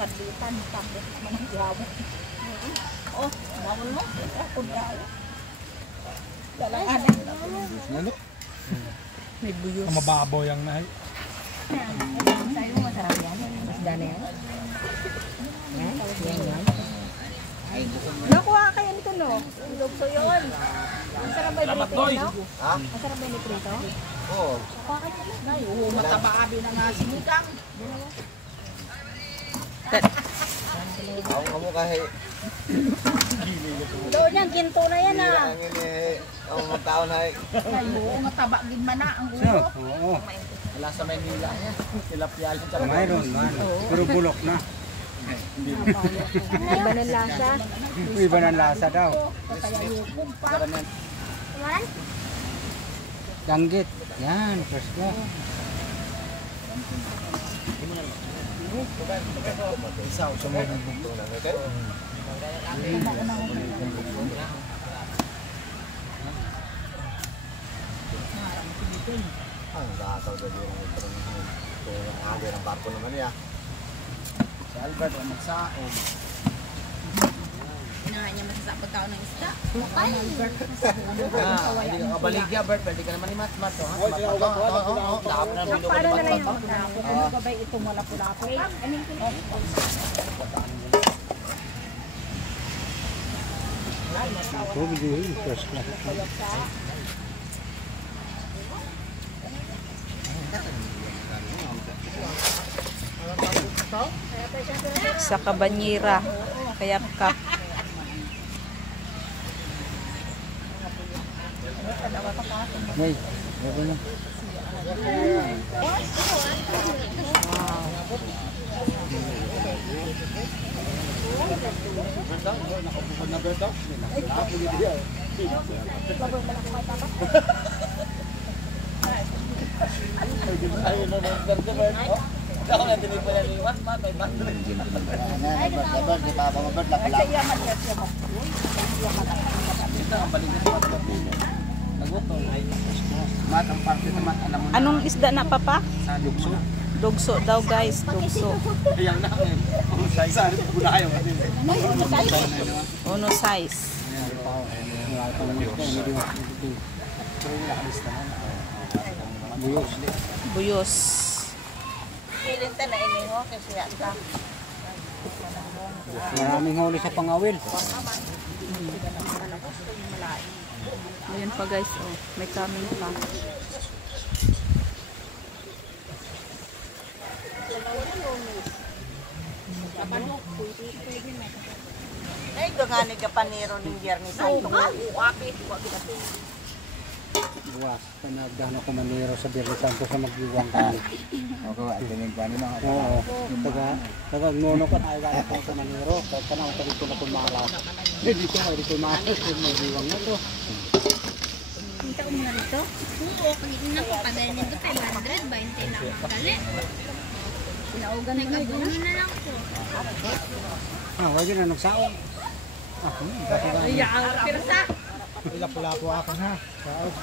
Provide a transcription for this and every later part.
kadlitan tapos manangyaw. Oh, bawal mo. Ako daw. Dalangan. Ano? May buyos. Mababaw yang nahay. Sa'yo masarap yan. Mas dana yan. Yan. Nakuha kayo nito, no? Lugso yun. Masarap ba yung prito? Ha? Masarap ba yung prito? Oo. Nakuha kayo. Oo, matabaabi na nga sinikang. Ako kamu kahit. Doon yan, ginto na yan ah. Ang ini, ang mga tao na ay. Ay, oo, mataba din man na ang ulo. Oo. Wala sa Maynila niya. Tilapia siya. Mayroon man. Pero bulok na. Iba ng lasa. Iba ng lasa daw. Danggit. Yan, fresh na. Isaw sa mga bugtong na. Okay? Ang gataw na din ang ito ng barko naman niya. Si Albert ang magsaog. Inahan niya masasapag tao ng isda. Hindi ka kabaligya, Bert. Pwede ka naman i-mat-mat. Dahap na binuko Paano ni na lang mat-mat. yung ano ba ba itong wala pula-pula? Ito, bigyan. Fresh na. Sa Kabanyera, kaya kap. Hey, okay na. Ako na dinig pa yan iwas, mat. May mat. Mat, ang parte sa mat, alam mo na. Anong isda na papa? Sa dugso. Dugso daw guys, dugso. Yang na eh. Sa buna kayo. Uno size. Buyos. Buyos. Pilinta na iniho kasi yata. Maraming huli sa pangawil. Ayan pa guys, oh. May coming pa. Ay, gangani ka paniro ng biyernes. Ay, wapit. Buwas. Panagdaan ako maniro sa Birri Santo sa magdiwang ka. Okay, at tinig pa nila. Oo. Taga ngono ka tayo gaya ko sa maniro. Kaya ka na ako dito na kumala. Dito ka, dito maalas. Magdiwang na to. Hinta ko muna dito. Okay na ko. Padala nito 500. 20 lang madali. Pinaugan mo na Nagabuno na lang ko. Wag na nagsaong. Pirsa. Lapu-lapu ako na. Saog.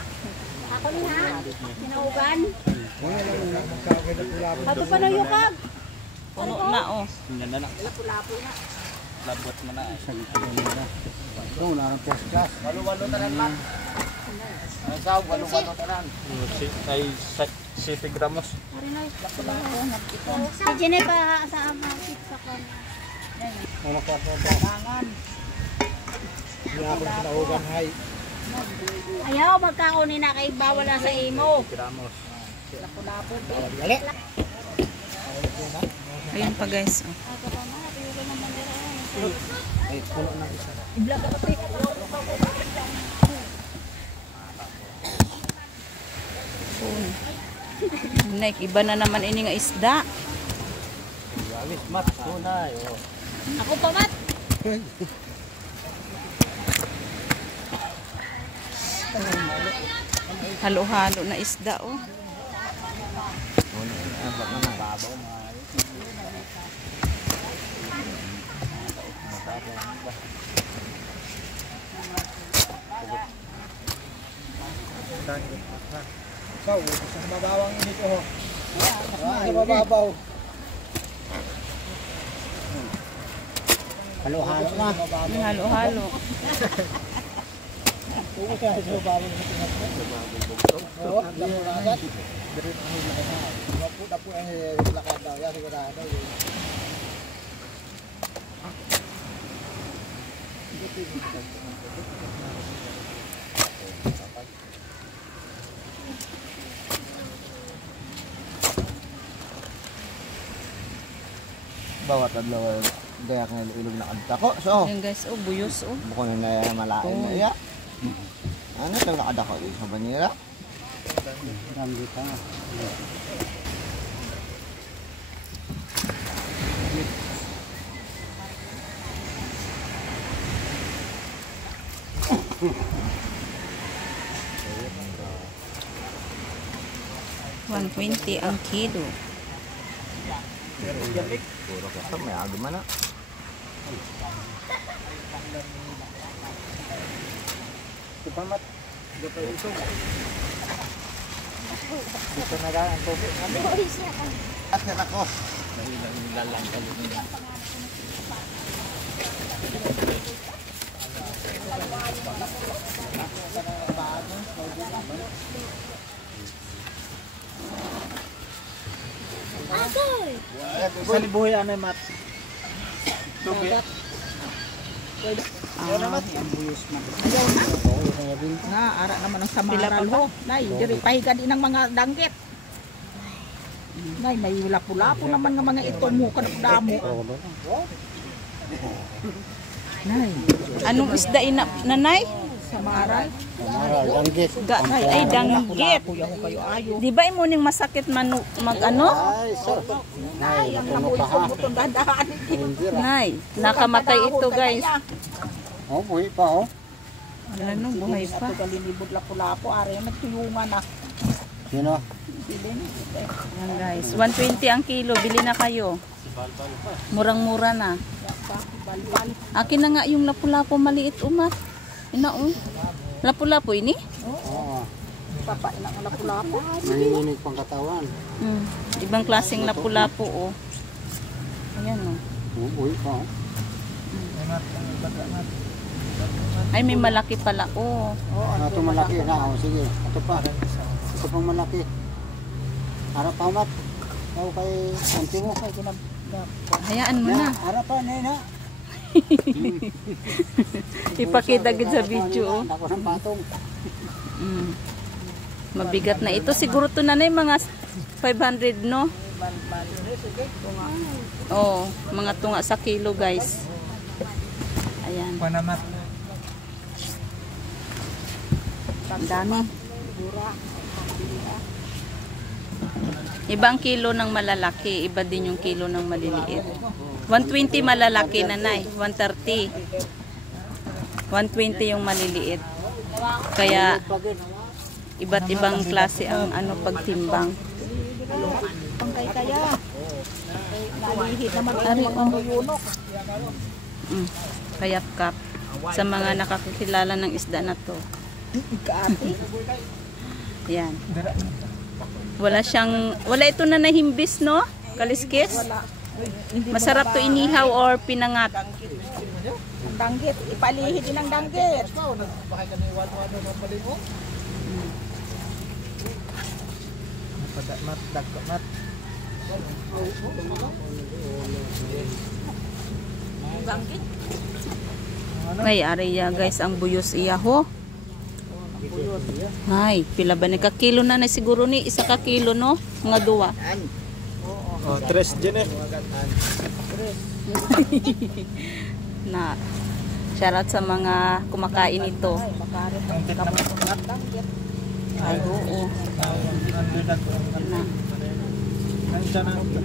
Ako ni ha. Pinaugan. Wala lang na magkagay lapu-lapu. Ato pa na yukag. Puno na oh. Ganda na. Lapu-lapo na. Labot mo na eh. Ito, wala nang first class. Walo-walo tanan, Mat. Ang sahog, walo-walo tanan. Ay, 7 gramos. Si Jenny pa sa amasip sa kanya. Ano ka po? Hindi ako pinahugan, hay. Ayaw, magkakunin na kay bawal na sa imo. Gramos. Lapu-lapo. Dali. Ayan pa guys, oh. Ay, pulo na isa. I-vlog ka pati. Naik, iba na naman ini nga isda. Alis, Mat. Tunay. Ako pa, Mat. Halo-halo na isda, oh. So, sa mababang init ko. Sa mababaw. Halo-halo na. Yung halo-halo. Bawat adlaw dayak nga ilog na kadta ko. So, Ayan guys, oh, buyos, oh. bukon na malain na iya. Ano ito nakadako sa banira? Rambi pa. $120 ang kilo. Puro ka may agi man na. Ipamat. Dito na ga ang tubig. At na ako. Agoy! Sa libuhay ano mat. Tubig. Ang buyos man. Na, ara naman ang samaral ho. Nay, diri pahiga din ng mga danggit. Nay, may lapu-lapu naman ng mga ito mo kanapdamo. Nay, Anong isda nanay? samaral. Langgit. Ay, danggit. Kuya ko kayo ayo. Di ba imo ning masakit mag ano? Ay, sir. Ay, natunog pa ha. Butong dadaan. Nay, nakamatay ito guys. Oh, buhay pa oh. Ano, buhay pa. Ito galinibod lapu-lapu. Ari, nagtuyungan na. Sino? Ayan guys, 120 ang kilo. Bili na kayo. Murang-mura na. Akin na nga yung lapu-lapu maliit umat. Ina oh. Lapu-lapu ini? Oo. Papa, inang lapu-lapu. Nanginginig pang katawan. Ibang klaseng lapu-lapu oh. Ayan oh. Oh, buhay pa oh. Ay, may malaki pala oh. Ito malaki na. Oh, sige. Ito pa. Ito pang malaki. Harap pa mat. Ikaw kay auntie mo. Hayaan mo na. Harap pa, nena. Ipakita gid sa video oh. Ako ng patong. Mabigat na ito. Siguro to nanay mga 500 no? Oh, mga tunga sa kilo guys. Ayan. Panamat. Ang dami. Ibang kilo ng malalaki, iba din yung kilo ng maliliit. 120 malalaki nanay, 130. 120 yung maliliit. Kaya iba't ibang klase ang ano pagtimbang. Pangkay kaya. Nalihit naman Ari, ang mga yunok. Kayap-kap sa mga nakakilala ng isda na to. Ikaati. Yan. Wala ito na nahimbis no? Kaliskis? Masarap to inihaw or pinangat. Ang danggit. Ipalihit din ang danggit. Ay, ariya guys, ang buyos iya ho. Ay, pila ba ni ka kilo na na siguro ni isa ka kilo no? Mga duwa. Oh, tres dyan eh. Na shoutout sa mga kumakain ito. Ay, oo. Na.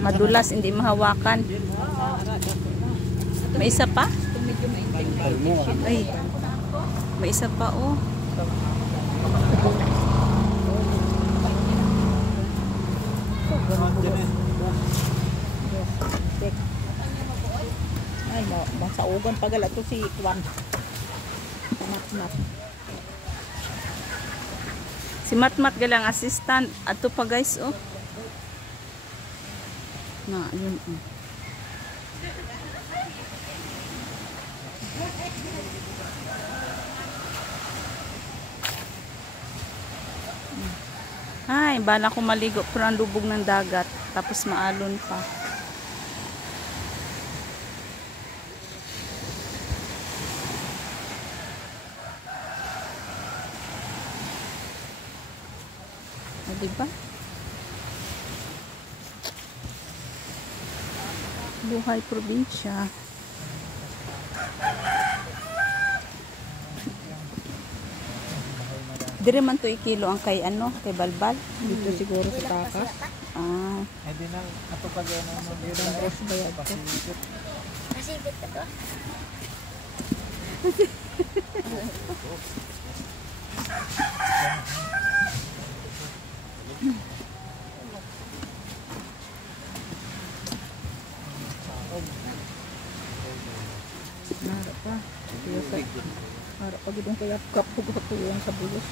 Madulas, hindi mahawakan. May isa pa? Ay, may isa pa oh. Ay, masaugan pagala to si Kwan. Matmat. Si Matmat galang assistant. Ato pa guys oh. Na, yun oh. Ay, bala ko maligo pero ang lubog ng dagat. Tapos maalon pa. O, diba? Buhay probinsya. Dire man to ikilo ang kay ano, kay Balbal. Dito siguro sa takas. Ah, Ay di nang ato kagaya ng Ang boss bayad ko. Masipit ka to. Nara pa. Nara pa gidong kaya kapug katulong sa bulos.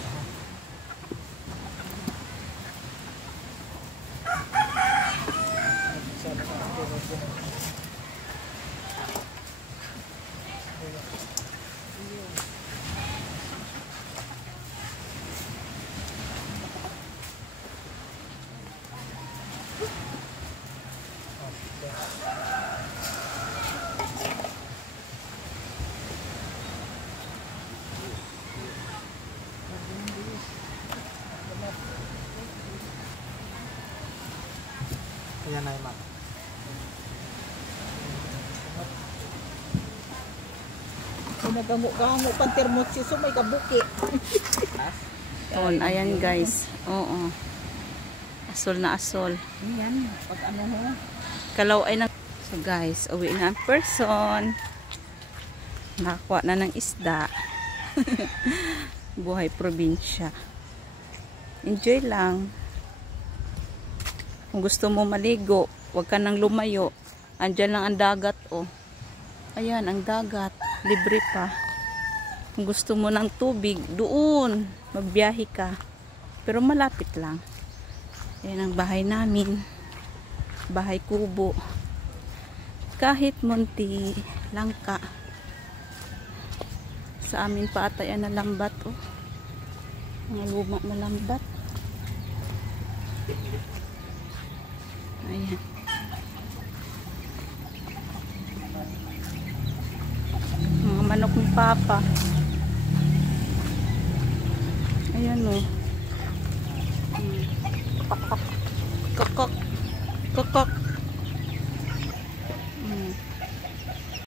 Ayan na ma'am. Kung nagango-gango pang termosyo, so may kabuki. on, ayan guys. Oo. Asol na asol. Yan, pag ano ho. Kalaw ay nang... So guys, uwi na ang person. Nakakuha na ng isda. Buhay probinsya. Enjoy lang. Kung gusto mo maligo, huwag ka nang lumayo. Andyan lang ang dagat, oh. Ayan, ang dagat. Libre pa. Kung gusto mo ng tubig, doon. Magbiyahe ka. Pero malapit lang. Ayan ang bahay namin. Bahay kubo. Kahit munti, langka. Sa amin pa ata yan na lambat, oh. Mga luma na lambat. Ayan. Mga manok ni Papa. Ayan, oh. Kokok. Kokok. Kokok.